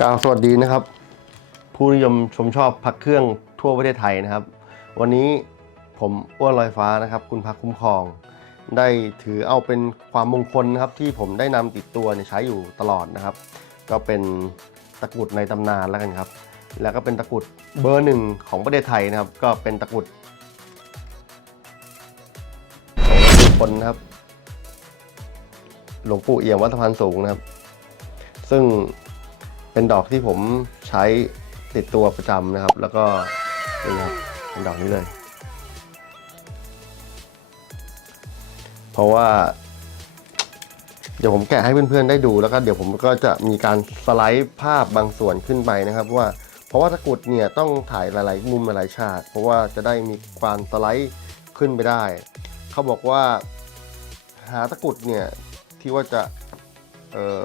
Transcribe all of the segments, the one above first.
กล่าวสวัสดีนะครับ ผู้นิยมชมชอบพักเครื่องทั่วประเทศไทยนะครับ วันนี้ผมอ้วนลอยฟ้านะครับ คุณพักคุ้มครอง ได้ถือเอาเป็นความมงคลนะครับ ที่ผมได้นำติดตัวใช้อยู่ตลอดนะครับ ก็เป็นตะกรุดในตำนานแล้วกันครับ แล้วก็เป็นตะกรุดเบอร์หนึ่งของประเทศไทยนะครับ ก็เป็นตะกรุดของคนนะครับ หลวงปู่เอี่ยมวัดสะพานสูงนะครับ ซึ่ง เป็นดอกที่ผมใช้ติดตัวประจำนะครับ แล้วก็นี่ครับเป็นดอกนี้เลย เพราะว่า เดี๋ยวผมแกะให้เพื่อนๆได้ดูแล้วก็เดี๋ยวผมก็จะมีการสไลด์ภาพบางส่วนขึ้นไปนะครับว่าเพราะว่าตะกุดเนี่ยต้องถ่ายหลายๆมุมหลายฉาก เพราะว่าจะได้มีการสไลด์ขึ้นไปได้ เขาบอกว่าหาตะกุดเนี่ยที่ว่าจะเออ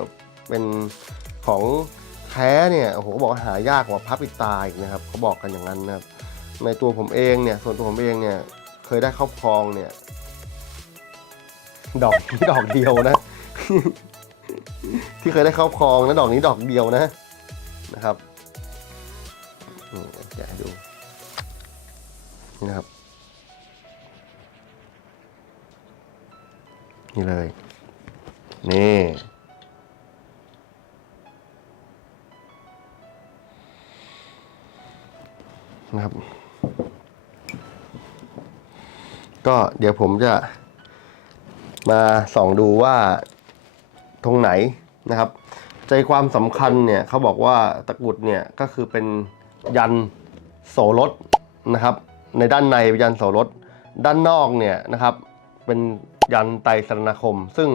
เป็นของ แท้เนี่ยโอ้โหบอกหายากกว่าพระปิดตาอีกนะครับเขาบอกกันอย่างนั้นนะครับในตัวผมเองเนี่ยส่วนตัวผมเองเนี่ยเคยได้ครอบครองเนี่ยดอกนี้ดอกเดียวนะ ที่เคยได้ครอบครองนะดอกนี้ดอกเดียวนะนะครับนี่แกะให้ดูนี่นะครับ นี่เลย นี่ นะครับ ก็เดี๋ยวผมจะมาส่องดูว่าตรงไหนนะครับ ใจความสำคัญเนี่ยเขาบอกว่าตะกรุดเนี่ยก็คือเป็นยันโสรสนะครับ ในด้านในเป็นยันโสรสด้านนอกเนี่ยนะครับ เป็นยันไตรสรณคม ซึ่ง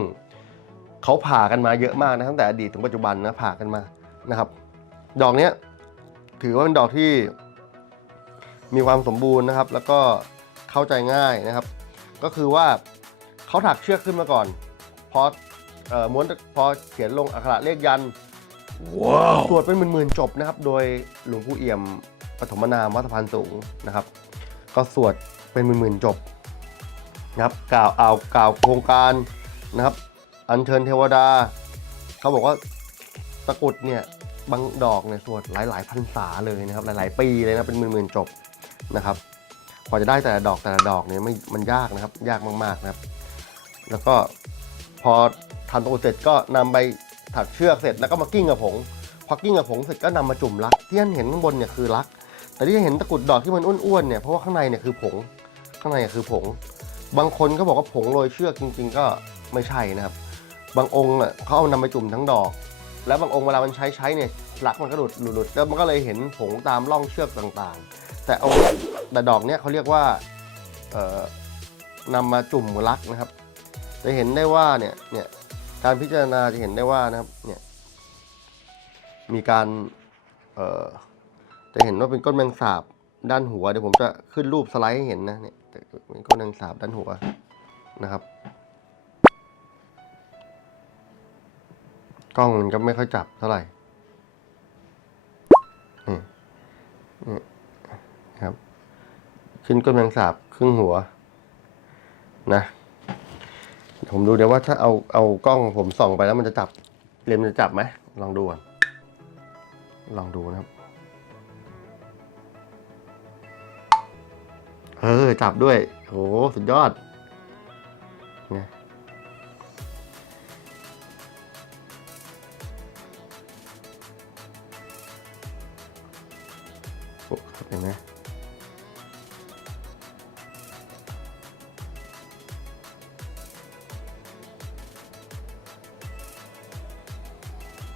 เขาผ่ากันมาเยอะมากนะตั้งแต่อดีตถึงปัจจุบันนะผ่ากันมานะครับ ดอกเนี้ยถือว่าเป็นดอกที่ ความสมบูรณ์นะครับ แล้วก็เข้าใจง่ายนะครับ ก็คือว่าเขาถักเชือกขึ้นมาก่อนพอเอ่อม้วนพอเขียนลงอักขระเลขยันว้าวสวดเป็นหมื่นๆจบนะครับ โดยหลวงปู่เอี่ยมปฐมนามวัดสะพานสูงนะครับ ก็สวดเป็นหมื่นๆจบนะครับกล่าวเอากล่าวโครงการนะครับ อัญเชิญเทวดา เขาบอกว่าตะกรุดเนี่ยบางดอกเนี่ยสวดหลายๆพรรษาเลยนะครับ หลาย ๆ ปีเลยนะเป็นหมื่นๆจบ นะครับกว่าจะได้แต่ละดอกแต่ละดอกเนี่ยไม่มันยากนะครับ ยากมากๆนะครับ แล้วก็พอทำตรุดเสร็จก็นำไปถักเชือกเสร็จแล้วก็มากิ้งกับผงพอกิ้งกับผงเสร็จก็นำมาจุ่มลักที่ท่านเห็นข้างบนเนี่ยคือลัก แต่ที่เห็นตะกรุดดอกที่มันอ้วนๆเนี่ยเพราะว่าข้างในเนี่ยคือผงข้างในคือผง บางคนก็บอกว่าผงโรยเชือกจริง ๆ ก็ไม่ใช่นะครับ บางองค์อะเขาเอานำไปจุ่มทั้งดอก แล้วบางองค์เวลามันใช้ใช้เนี่ยลักมันก็หลุดหลุดหลุดแล้วมันก็เลยเห็นผงตามร่องเชือกต่างๆ แต่เองค์แต่ดอกเนี่ยเขาเรียกว่าเอ่อนำมาจุ่มลักนะครับ จะเห็นได้ว่าเนี่ยเนี่ยการพิจารณาจะเห็นได้ว่านะครับเนี่ยมีการเอ่อจะเห็นว่าเป็นก้นแมงสาบด้านหัวเดี๋ยวผมจะขึ้นรูปสไลด์ให้เห็นนะเนี่ยเป็นก้นแมงสาบด้านหัวนะครับกล้องมันก็ไม่ค่อยจับเท่าไหร่นี่นี่ ขึ้นก้นแมงสาบครึ่งหัวนะผมดูเดี๋ยวว่าถ้าเอาเอากล้องผมส่องไปแล้วมันจะจับเลนส์มันจะจับไหมลองดูก่อนลองดูนะครับ เออ จับด้วยโหสุดยอดไงโอ้ครับเห็นไหม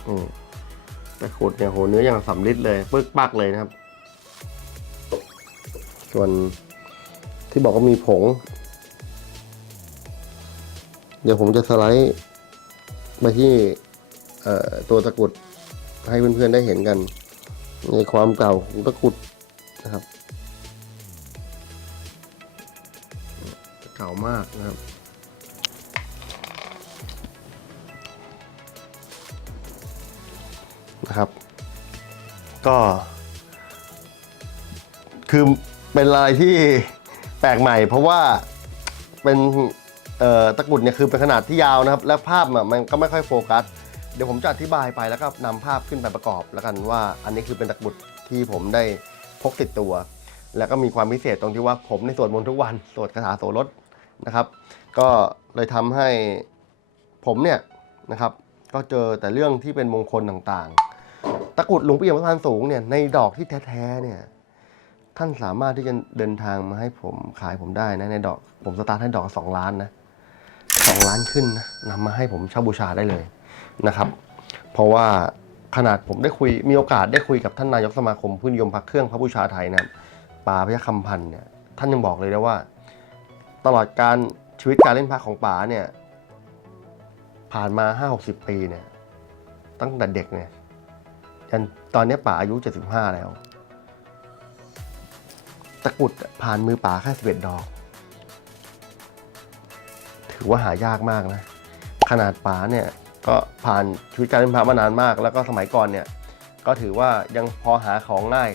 อืมแต่ขูดเนี่ยโหเนื้ออย่างสำลิดเลยปึ๊กปักเลยนะครับ ส่วนที่บอกว่ามีผง เดี๋ยวผมจะสไลด์ไปที่ตัวตะกรุดให้เพื่อนๆได้เห็นกัน ในความเก่าของตะกรุดนะครับ เก่ามากนะครับ ก็ คือเป็นอะไรที่แปลกใหม่ เพราะว่าเป็นตะกุดเนี่ยคือเป็นขนาดที่ยาวนะครับ และภาพมันก็ไม่ค่อยโฟกัส เดี๋ยวผมจะอธิบายไปแล้วก็นำภาพขึ้นไปประกอบแล้วกันว่า อันนี้คือเป็นตะกุดที่ผมได้พกติดตัว แล้วก็มีความพิเศษตรงที่ว่าผมในสวดมนต์ทุกวันสวดคาถาโสรถนะครับ ก็เลยทำให้ผมเนี่ยนะครับ ก็เจอแต่เรื่องที่เป็นมงคลต่างๆ ตะกรุดหลวงปู่เอี่ยมพระพานสูงเนี่ยในดอกที่แท้ๆเนี่ยท่านสามารถที่จะเดินทางมาให้ผมขายผมได้นะในดอกผมสตาร์ทให้ดอกสองล้านนะสองล้านขึ้นนะนำมาให้ผมเช่าบูชาได้เลยนะครับ เพราะว่าขนาดผมได้คุยมีโอกาสได้คุยกับท่านนายกสมาคมผู้นิยมพระเครื่องพระบูชาไทยนะป่าพยคำพันธ์เนี่ยท่านยังบอกเลยนะว่า ตลอดการชีวิตการเล่นพระของป๋าเนี่ยผ่านมาห้าหกสิบปีเนี่ยตั้งแต่เด็กเนี่ย ยันตอนนี้ป๋าอายุเจ็ดสิบห้าแล้ว ตะกรุดผ่านมือป๋าแค่สิบเอ็ดดอก ถือว่าหายากมากนะ ขนาดป๋าเนี่ย ก็ผ่านชีวิตการเป็นพระมานานมาก แล้วก็สมัยก่อนเนี่ย ก็ถือว่ายังพอหาของง่าย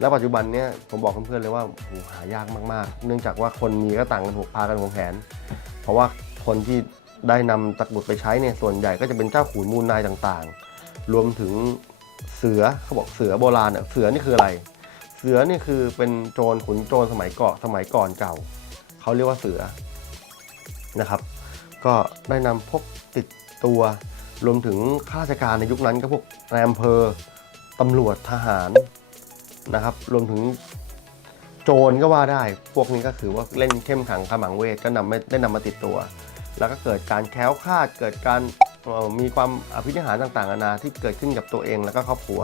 แล้วปัจจุบันเนี่ยผมบอกเพื่อนๆเลยว่าโหหายากมากๆ เนื่องจากว่าคนมีก็ต่างกันหกพากันหวงแหนเพราะว่าคนที่ได้นำตะกรุดไปใช้เนี่ยส่วนใหญ่ก็จะเป็นเจ้าขุนมูลนายต่างๆ รวมถึง เสือเขาบอกเสือโบราณเนี่ยเสือนี่คืออะไร เสือนี่คือเป็นโจรขุนโจรสมัยก่อนสมัยก่อนเก่าเขาเรียกว่าเสือนะครับ ก็ได้นำพกติดตัวรวมถึงข้าราชการในยุคนั้นก็พวกนายอำเภอตำรวจทหารนะครับ รวมถึงโจรก็ว่าได้ พวกนี้ก็คือว่าเล่นเข้มขังขมังเวทก็นำไม่ได้นำมาติดตัว แล้วก็เกิดการแค้วคาดเกิดการ มีความอภินิหารต่างๆนานาที่เกิดขึ้นกับตัวเองแล้วก็ครอบครัว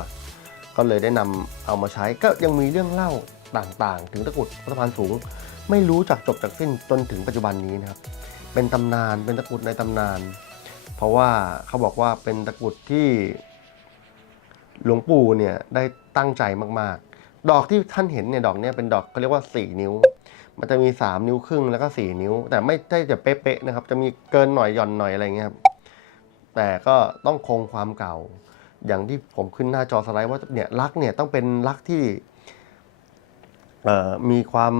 ก็เลยได้นำเอามาใช้ก็ยังมีเรื่องเล่าต่างๆ ถึงตะกุดพระพานสูง ไม่รู้จักจบจากสิ้นจนถึงปัจจุบันนี้นะครับ เป็นตำนานเป็นตะกุดในตำนาน เพราะว่าเขาบอกว่าเป็นตะกุดที่หลวงปู่เนี่ยได้ตั้งใจมากๆ ดอกที่ท่านเห็นเนี่ยดอกเนี้เป็นดอกเขาเรียกว่า 4 นิ้ว มันจะมี 3 นิ้วครึ่งแล้วก็ 4 นิ้ว แต่ไม่ได้จะเป๊ะๆนะครับ จะมีเกินหน่อยหย่อนหน่อยอะไรเงี้ยครับ แต่ก็ต้องคงความเก่า อย่างที่ผมขึ้นหน้าจอสไลด์ว่าเนี่ยลักเนี่ยต้องเป็นลักที่มีความ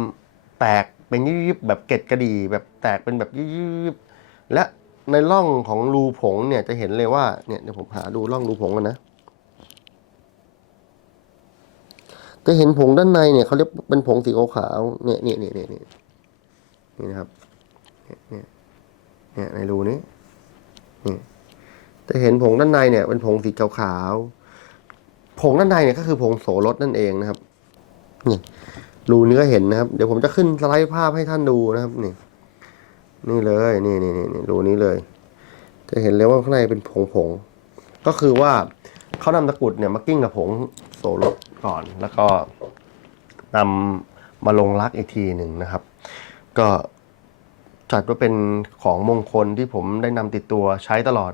แตกเป็นยิบแบบเกล็ดกระดีแบบแตกเป็นแบบยิบและในร่องของรูผงเนี่ยจะเห็นเลยว่าเนี่ยเดี๋ยวผมหาดูร่องรูผงกันนะจะเห็นผงด้านในเนี่ยเขาเรียกเป็นผงสีขาวๆเนี่ยเนี่ยเนี่ยเนี่ยเนี่ยนี่นะครับเนี่ยเนี่ยเนี่ยในรูนี้นี่ จะเห็นผงด้านในเนี่ยเป็นผงสีขาวๆ ผงด้านในเนี่ยก็คือผงโสรสนั่นเองนะครับ นี่รูนี้ก็เห็นนะครับ เดี๋ยวผมจะขึ้นสไลด์ภาพให้ท่านดูนะครับ นี่ นี่เลย นี่นี่นี่รูนี้เลย จะเห็นเลยว่าข้างในเป็นผงผงๆก็คือว่าเขานำตะกรุดเนี่ยมากิ้งกับผงโสรสก่อน แล้วก็นำมาลงรักอีกทีหนึ่งนะครับ ก็จัดว่าเป็นของมงคลที่ผมได้นำติดตัวใช้ตลอด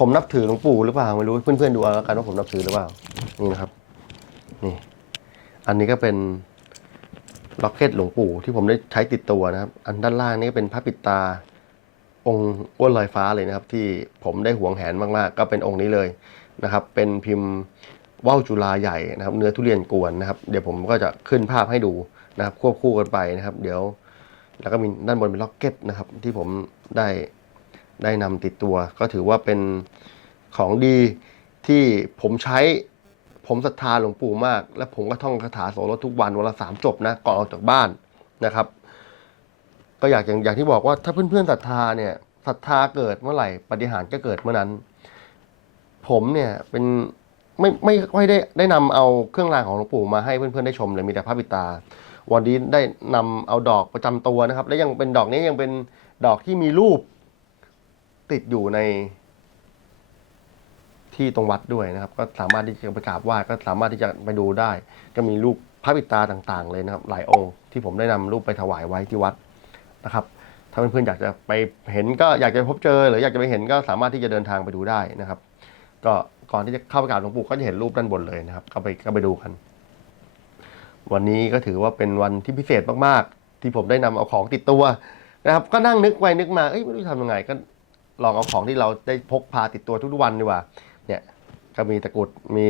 ผมนับถือหลวงปู่หรือเปล่าไม่รู้เพื่อนๆดูเอาแล้วกันว่าผมนับถือหรือเปล่านี่นะครับนี่อันนี้ก็เป็นล็อกเก็ตหลวงปู่ที่ผมได้ใช้ติดตัวนะครับ อันด้านล่างนี่เป็นพระปิดตา องค์อ้วนลอยฟ้าเลยนะครับ ที่ผมได้หวงแหนมากๆ ก็เป็นองค์นี้เลยนะครับ เป็นพิมพ์ว่าวจุฬาใหญ่นะครับ เนื้อทุเรียนกวนนะครับ เดี๋ยวผมก็จะขึ้นภาพให้ดูนะครับ ควบคู่กันไปนะครับ เดี๋ยว แล้วก็มีด้านบนเป็นล็อกเก็ตนะครับ ที่ผมได้ ได้นำติดตัว ก็ถือว่าเป็นของดีที่ผมใช้ผมศรัทธาหลวงปู่มาก และผมก็ท่องคาถาโสรถทุกวันวันละสามจบนะก่อนออกจากบ้านนะครับ ก็อยากอย่างอย่างที่บอกว่าถ้าเพื่อนๆศรัทธาเนี่ยศรัทธาเกิดเมื่อไหร่ปฏิหารก็เกิดเมื่อนั้น ผมเนี่ยเป็นไม่ไม่ไม่ได้ได้นำเอาเครื่องรางของหลวงปู่มาให้เพื่อนๆได้ชมเลยมีแต่พระปิดตา วันนี้ได้นำเอาดอกประจำตัวนะครับ และยังเป็นดอกนี้ยังเป็นดอกที่มีรูป ติดอยู่ในที่ตรงวัดด้วยนะครับ ก็สามารถที่จะไปกราบไหว้ก็สามารถที่จะไปดูได้ ก็มีรูปพระปิดตาต่าง ๆ เลยนะครับ หลายองค์ที่ผมได้นำรูปไปถวายไว้ที่วัดนะครับ ถ้าเพื่อนๆอยากจะไปเห็นก็อยากจะพบเจอ หรืออยากจะไปเห็นก็สามารถที่จะเดินทางไปดูได้นะครับ ก็ก่อนที่จะเข้าไปกราบหลวงปู่ก็จะเห็นรูปด้านบนเลยนะครับ ก็ไปก็ไปดูกัน วันนี้ก็ถือว่าเป็นวันที่พิเศษมากๆ ที่ผมได้นำเอาของติดตัวนะครับ ก็นั่งนึกไปนึกมาเอ้ยไม่รู้ทำยังไงก็ ลองเอาของที่เราได้พกพาติดตัวทุกวันดีกว่าเนี่ยก็มีตะกุดมี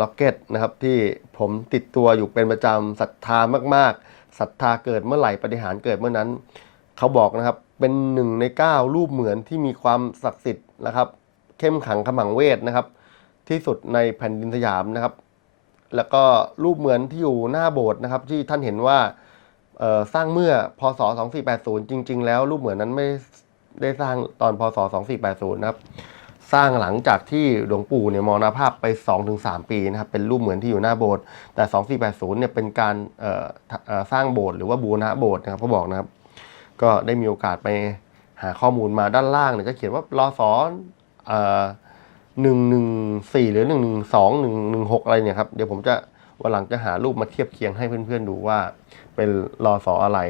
ล็อกเก็ตนะครับที่ผมติดตัวอยู่เป็นประจำศรัทธามากๆศรัทธาเกิดเมื่อไหร่ปฏิหารเกิดเมื่อนั้น เขาบอกนะครับเป็นหนึ่งในเก้ารูปเหมือนที่มีความศักดิ์สิทธิ์นะครับ เข้มขังขมังเวทนะครับ ที่สุดในแผ่นดินสยามนะครับ แล้วก็รูปเหมือนที่อยู่หน้าโบสถ์นะครับ ที่ท่านเห็นว่าสร้างเมื่อพศ 2480 จริง ๆ แล้วรูปเหมือนนั้นไม่ ได้สร้างตอนพศ 2480 นะครับ สร้างหลังจากที่หลวงปู่เนี่ยมรณภาพไป 2-3 ปีนะครับ เป็นรูปเหมือนที่อยู่หน้าโบสถ์แต่ 2480 เนี่ยเป็นการสร้างโบสถ์หรือว่าบูรณะโบสถ์นะครับเขาบอกนะครับ ก็ได้มีโอกาสไปหาข้อมูลมาด้านล่างเนี่ยจะเขียนว่ารอสอเอ่อหนึ่งหนึ่งสี่หรือหนึ่งหนึ่งสองหนึ่งหนึ่งหกอะไรเนี่ยครับ เดี๋ยวผมจะวันหลังจะหารูปมาเทียบเคียงให้เพื่อนๆดูว่าเป็นรอสออะไร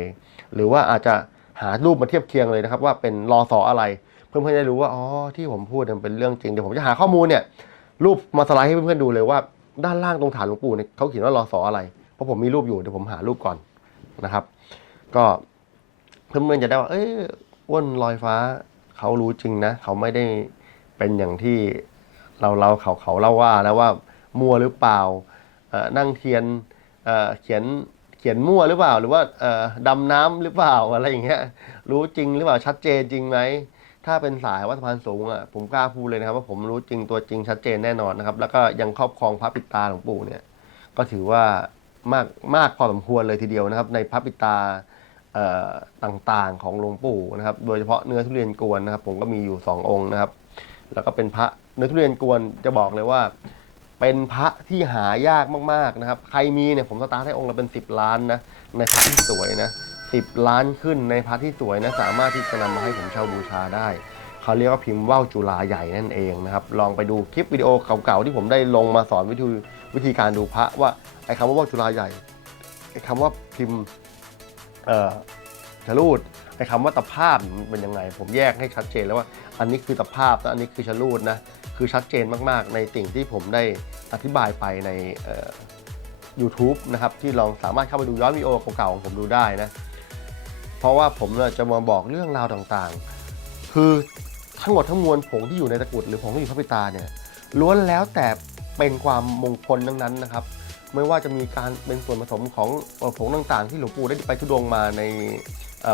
หรือว่าอาจจะ หารูปมาเทียบเคียงเลยนะครับ ว่าเป็นรอสออะไร เพื่อนๆจะได้รู้ว่าอ๋อที่ผมพูดเนี่ยเป็นเรื่องจริงเดี๋ยวผมจะหาข้อมูลเนี่ยรูปมาสไลด์ให้เพื่อนๆดูเลยว่า ด้านล่างตรงฐานหลวงปู่เนี่ยเขาเขียนว่ารอสออะไรเพราะผมมีรูปอยู่เดี๋ยวผมหารูปก่อนนะครับ ก็เพื่อนๆจะได้ว่า เอ้ยอ้วนลอยฟ้าเขารู้จริงนะเขาไม่ได้เป็นอย่างที่เราเราเขาเขาเล่าว่าแล้วว่ามัวหรือเปล่านั่งเทียนเขียน เขียนมั่วหรือเปล่า หรือว่าดำน้ำหรือเปล่าอะไรอย่างเงี้ยรู้จริงหรือเปล่าชัดเจนจริงไหมถ้าเป็นสายวัดสะพานสูงอะผมกล้าพูดเลยนะครับว่าผมรู้จริงตัวจริงชัดเจนแน่นอนนะครับ แล้วก็ยังครอบครองพระปิดตาหลวงปู่เนี่ย ก็ถือว่ามากมากพอสมควรเลยทีเดียวนะครับ ในพระปิดตาต่างๆของหลวงปู่นะครับ โดยเฉพาะเนื้อทุเรียนกวนนะครับ ผมก็มีอยู่สององค์นะครับ แล้วก็เป็นพระเนื้อทุเรียนกวนจะบอกเลยว่า เป็นพระที่หายากมากๆนะครับ ใครมีเนี่ยผมสตาร์ทให้องค์ละเป็น 10 ล้านนะ ในพระที่สวยนะ10ล้านขึ้นในพระที่สวยนะสามารถที่จะนำมาให้ผมเช่าบูชาได้ เขาเรียกว่าพิมพ์ว่าวจุฬาใหญ่นั่นเองนะครับ ลองไปดูคลิปวิดีโอเก่าๆที่ผมได้ลงมาสอนวิธีวิธีการดูพระว่าไอ้คำว่าว่าวจุฬาใหญ่ไอ้คำว่าพิมพ์เอ่อะลูดไอ้คำว่าตะภาพมันเป็นยังไง ผมแยกให้ชัดเจนแล้วว่า อันนี้คือตะภาพและอันนี้คือชะลูดนะคือชัดเจนมากๆ ในสิ่งที่ผมได้ อธิบายไปใน YouTube นะครับที่ลองสามารถเข้าไปดูย้อนวิดีโอเก่าๆของผมดูได้นะ เพราะว่าผมจะมาบอกเรื่องราวต่างๆ คือทั้งหมดทั้งมวลผงที่อยู่ในตะกรุดหรือผงที่อยู่พระปิตาเนี่ยล้วนแล้วแต่เป็นความมงคลทั้งนั้นนะครับ ไม่ว่าจะมีการเป็นส่วนผสมของผงต่างๆ ที่หลวงปู่ได้ไปทุดงมาใน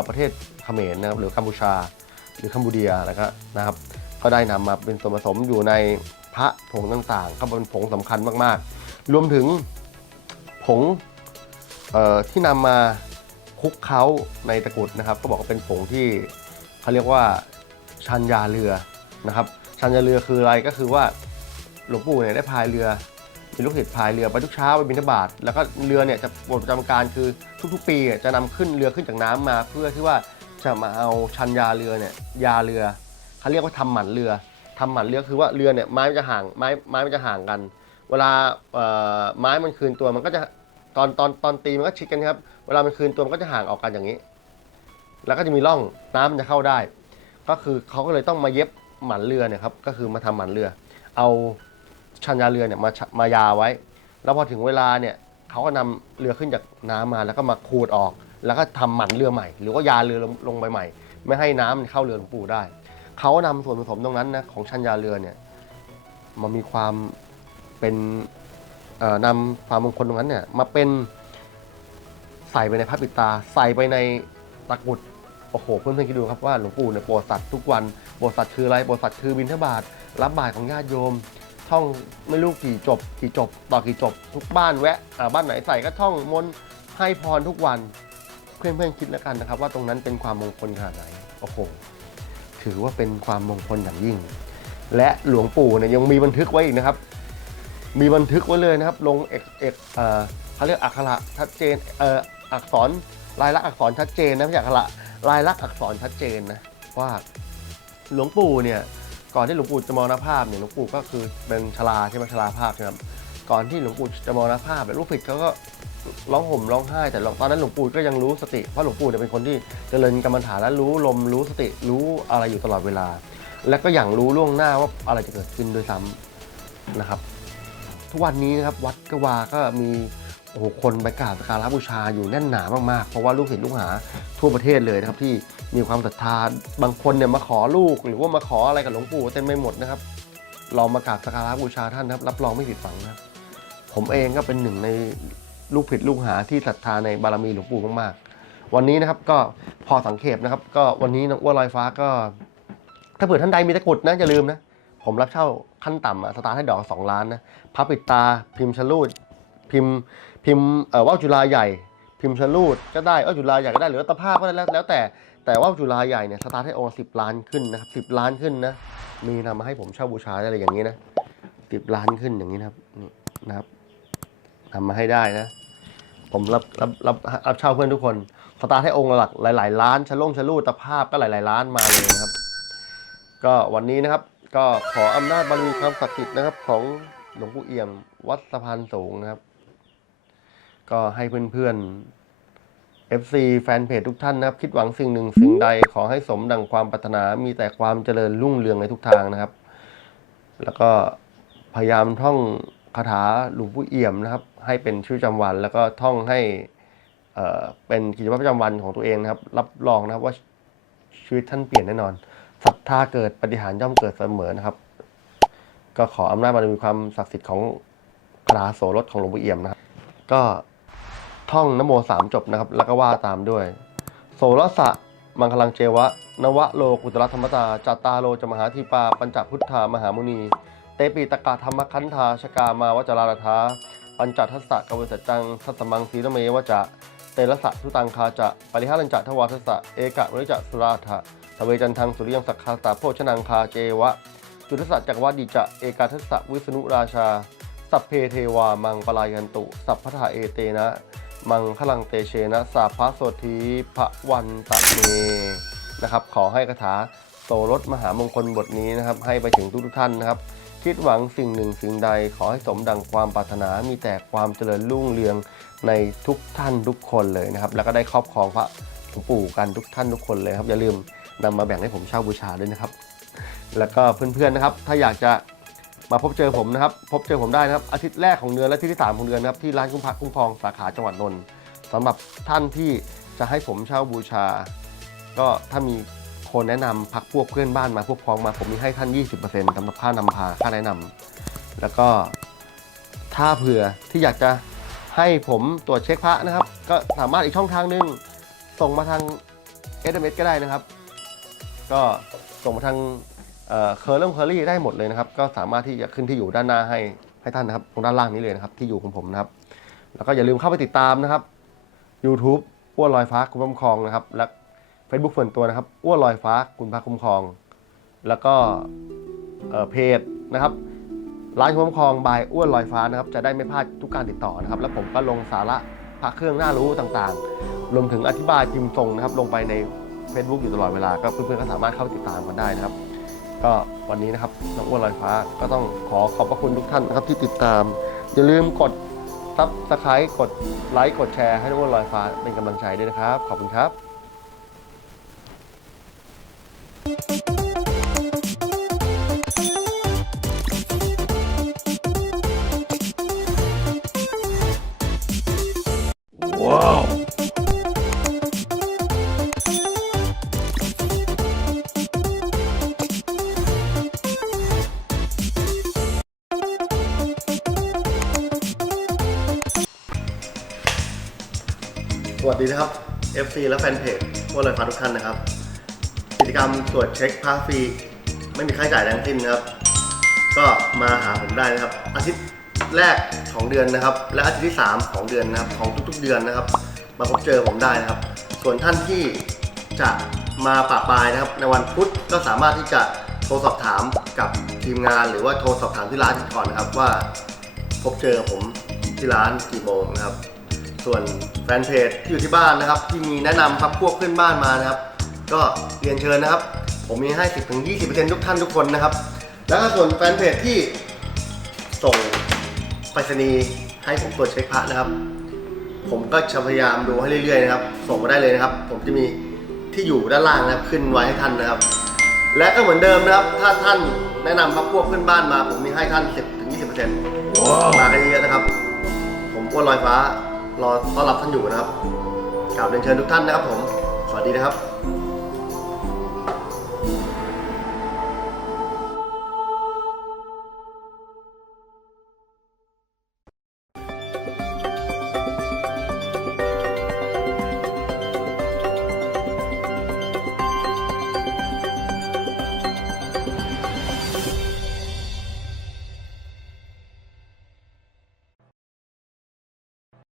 ประเทศเขมรนะครับหรือกัมพูชา หรือคัมบูเดียนะครับนะครับ ก็ได้นำมาเป็นส่วนผสมอยู่ใน พระผงต่างๆก็เป็นผงสำคัญมากๆ รวมถึงผงที่นำมาคุกเค้าในตะกรุดนะครับ ก็บอกว่าเป็นผงที่เขาเรียกว่าชัญญาเรือนะครับชัญญาเรือคืออะไรก็คือว่าหลวงปู่เนี่ยได้พายเรือมีลูกศิษย์พายเรือไปทุกเช้าไปบิณฑบาตแล้วก็เรือเนี่ยจะบทประจำการคือทุกๆ ปีจะนำขึ้นเรือขึ้นจากน้ำมา เพื่อที่ว่าจะมาเอาชัญญาเรือเนี่ยยาเรือเขาเรียกว่าทำหมันเรือ ทำหมันเรือคือว่าเรือเนี่ยไม้มันจะห่างไม้ไม้มันจะห่างกัน เวลาเอ่อไม้มันคืนตัวมันก็จะตอนตอนตอนตีมันก็ชิดกันครับ เวลามันคืนตัวมันก็จะห่างออกกันอย่างนี้ แล้วก็จะมีร่องน้ำมันจะเข้าได้ ก็คือเขาก็เลยต้องมาเย็บหมันเรือเนี่ยครับก็คือมาทำหมันเรือ เอาชันยาเรือเนี่ยมามายาไว้ แล้วพอถึงเวลาเนี่ยเขาก็นำเรือขึ้นจากน้ำมาแล้วก็มาขูดออก แล้วก็ทำหมันเรือใหม่ หรือว่ายาเรือลงไปใหม่ ไม่ให้น้ำมันเข้าเรือหลวงปู่ได้ เขานำส่วนผสมตรงนั้นนะของชัญญาเรือเนี่ยมามีความเป็นนำความมงคลตรงนั้นเนี่ยมาเป็นใส่ไปในพระปิตา ใส่ไปในตะกุดโอ้โหเพื่อนๆคิดดูครับว่าหลวงปู่เนี่ยโปรดสัตว์ทุกวันโปรดสัตว์คืออะไรโปรดสัตว์คือบิณฑบาตรับบาตรของญาติโยมท่องไม่รู้กี่จบ กี่จบ ต่อกี่จบ ทุกบ้านแวะบ้านไหนใส่ก็ท่องมนต์ให้พรทุกวัน เพื่อนๆคิดแล้วกันนะครับ ว่าตรงนั้นเป็นความมงคลขนาดไหนโอ้โห ถือว่าเป็นความมงคลอย่างยิ่ง และหลวงปู่เนี่ยยังมีบันทึกไว้อีกนะครับ มีบันทึกไว้เลยนะครับ ลงเอกเอกเขาเรียกอักขระชัดเจนเอ่ออักษรลายลักษณ์อักษรชัดเจนนะไม่ใช่อักขระลายลักษณ์อักษรชัดเจนนะว่าหลวงปู่เนี่ยก่อนที่หลวงปู่จะมรณภาพเนี่ยหลวงปู่ก็คือเป็นชราใช่ไหมชราภาพใช่ไหมครับก่อนที่หลวงปู่จะมรณภาพเนี่ยลูกศิษย์เขาก็ ร้องห่มร้องไห้แต่ตอนนั้นหลวงปู่ก็ยังรู้สติเพราะหลวงปู่เนี่ยเป็นคนที่เจริญกรรมฐานและรู้ลมรู้สติรู้อะไรอยู่ตลอดเวลา และก็อย่างรู้ล่วงหน้าว่าอะไรจะเกิดขึ้นโดยซ้ำนะครับ ทุกวันนี้นะครับวัดกวาก็มีโอ้โหคนไปกราบสักการะบูชาอยู่แน่นหนามากๆ เพราะว่าลูกศิษย์ลูกหาทั่วประเทศเลยนะครับที่มีความศรัทธาบางคนเนี่ยมาขอลูกหรือว่ามาขออะไรกับหลวงปู่เต็มไปหมดนะครับลองมากราบสักการะบูชาท่านนะครับรับรองไม่ผิดฝังนะผมเองก็เป็นหนึ่งใน ลูกผิดลูกหาที่ศรัทธาในบารมีหลวงปู่มากๆ วันนี้นะครับก็พอสังเขปนะครับ ก็วันนี้น้องอ้วนลอยฟ้าก็ ถ้าเผื่อท่านใดมีตะกรุดนะอย่าลืมนะ ผมรับเช่าขั้นต่ำสตาร์ทให้ดอกสองล้านนะพับปิดตา พิมพ์ชลูดพิมพ์พิมพ์เอ่อว่าวจุฬาใหญ่ พิมพ์ชลูดก็ได้ว่าวจุฬาใหญ่ก็ได้หรือว่าตะภาพก็ได้แล้วแต่แต่ว่าวจุฬาใหญ่เนี่ยสตาร์ทให้องค์สิบล้านขึ้นนะครับสิบล้านขึ้นนะมีนำมาให้ผมเช่าบูชาอะไรอย่างนี้นะสิบล้านขึ้นอย่างนี้นะครับนี่นะครับ ทำมาให้ได้นะ ผมรับรับรับรับเช่าเพื่อนทุกคน สตาร์ทให้องค์หลักหลาย ๆ ล้านชะลงชะลูดตะภาพก็หลาย ๆ ล้านมาเลยนะครับ ก็วันนี้นะครับ ก็ขออำนาจบารมีความศักดิ์สิทธิ์นะครับ ของหลวงปู่เอี่ยมวัดสะพานสูงนะครับ ก็ให้เพื่อนๆ FC แฟนเพจทุกท่านนะครับ คิดหวังสิ่งหนึ่งสิ่งใดขอให้สมดังความปรารถนามีแต่ความเจริญรุ่งเรืองในทุกทางนะครับ แล้วก็พยายามท่อง คาถาหลวงปู่เอี่ยมนะครับ ให้เป็นชื่อประจำวัน แล้วก็ท่องให้เป็นกิจวัตรประจำวันของตัวเองนะครับ รับรองนะครับว่าชีวิตท่านเปลี่ยนแน่นอนศรัทธาเกิดปฏิหารย่อมเกิดเสมอนะครับ ก็ขออำนาจบารมีความศักดิ์สิทธิ์ของคาถาโสรถของหลวงปู่เอี่ยมนะครับ ก็ท่องนโมสามจบนะครับ แล้วก็ว่าตามด้วย โสรสะมังคลังเจวะ นวะโลกุตรธรรมตาจัตตาโลจมหาทีปา ปัญจพุทธามหามุนี เตปีตกาธรรมคันธาชกามาวจาราธาปัญจทัสสะกเวสจังทัสมังสีรเมวจะเตระสะทุตังคาจะปริหารัญจะทวาทัสสะเอกะมริจะสุราธะทเวจันทังสุริยังสักคาตาโพชนังคาเจวะ จุทัสสะจักรวดีจะเอกาทัสสะวิษณุราชา สัพเพเทวามังปลายันตุ สัพพทาเอเตนะ มังคลังเตเชนะสาพะโสธีพระวันตะเมนะครับ ขอให้คาถาโสรถมหามงคลบทนี้นะครับ ให้ไปถึงทุกท่านนะครับ คิดหวังสิ่งหนึ่งสิ่งใดขอให้สมดังความปรารถนามีแต่ความเจริญรุ่งเรืองในทุกท่านทุกคนเลยนะครับ แล้วก็ได้ครอบครองพระหลวงปู่กันทุกท่านทุกคนเลยครับ อย่าลืมนำมาแบ่งให้ผมเช่าบูชาด้วยนะครับ แล้วก็เพื่อนๆนะครับ ถ้าอยากจะมาพบเจอผมนะครับ พบเจอผมได้นะครับ อาทิตย์แรกของเดือนและอาทิตย์ที่สามของเดือนนะครับที่ร้านคุ้มพักคุ้มครองสาขาจังหวัดนนท์สำหรับท่านที่จะให้ผมเช่าบูชา ก็ถ้ามี คนแนะนำพักพวกเพื่อนบ้านมาพวกพ้องมาผมมีให้ท่าน 20%สำหรับค่านำพาค่าแนะนำแล้วก็ถ้าเผื่อที่อยากจะให้ผมตรวจเช็คพระนะครับ ก็สามารถอีกช่องทางหนึง ส่งมาทาง SMS ก็ได้นะครับ ก็ส่งมาทางเคอร์เริ่มเคอรี่ได้หมดเลยนะครับ ก็สามารถที่จะขึ้นที่อยู่ด้านหน้าให้ให้ท่านนะครับ ตรงด้านล่างนี้เลยนะครับ ที่อยู่ของผมนะครับ แล้วก็อย่าลืมเข้าไปติดตามนะครับ YouTube อ้วนลอยฟ้าคุณพระคุ้มครองนะครับ และ Facebook ส่วนตัวนะครับอ้วนลอยฟ้าคุณพระคุ้มครอง แล้วก็เเพจนะครับร้านคุ้มครองบายอ้วนลอยฟ้านะครับจะได้ไม่พลาดทุกการติดต่อนะครับ แล้วผมก็ลงสาระพระเครื่องน่ารู้ต่างๆ รวมถึงอธิบายพิมพ์ทรงนะครับ ลงไปใน Facebook อยู่ตลอดเวลา ก็เพื่อนๆก็สามารถเข้าติดตามกันได้นะครับ ก็วันนี้นะครับน้องอ้วนลอยฟ้าก็ต้องขอขอบพระคุณทุกท่านนะครับที่ติดตาม อย่าลืมกดซับสไครต์กดไลค์กดแชร์ให้น้องอ้วนลอยฟ้าเป็นกำลังใจด้วยนะครับ ขอบคุณครับ FC และแฟนเพจพว่าลอยฟ้าทุกท่านนะครับ กิจกรรมตรวจเช็คพาฟรี ไม่มีค่าใช้จ่ายแรงสิ้นนะครับ ก็มาหาผมได้นะครับ อาทิตย์แรกของเดือนนะครับ และอาทิตย์ที่ 3 ของเดือนนะครับ ของทุกๆเดือนนะครับ มาพบเจอผมได้นะครับ ส่วนท่านที่จะมาปะปายนะครับ ในวันพุธก็สามารถที่จะโทรสอบถามกับทีมงาน หรือว่าโทรสอบถามที่ร้านก่อนนะครับว่าพบเจอผมที่ร้านกี่โมงนะครับ ส่วนแฟนเพจที่อยู่ที่บ้านนะครับ ที่มีแนะนำครับพวกเพื่อนบ้านมานะครับ ก็เรียนเชิญนะครับ ผมมีให้ 10ถึง20%ทุกท่านทุกคนนะครับ แล้วก็ส่วนแฟนเพจที่ส่งไปรษณีย์ให้ผมตรวจเช็คพระนะครับ ผมก็จะพยายามดูให้เรื่อยๆนะครับ ส่งมาได้เลยนะครับ ผมจะมีที่อยู่ด้านล่างนะครับขึ้นไว้ให้ท่านนะครับ และก็เหมือนเดิมนะครับ ถ้าท่านแนะนำพักพวกเพื่อนบ้านมา ผมมีให้ท่าน 10ถึง20%มากันเยอะๆนะครับ ผมอ้วนลอยฟ้า รอต้อนรับท่านอยู่นะครับกราบเรียนเชิญทุกท่านนะครับผม สวัสดีนะครับ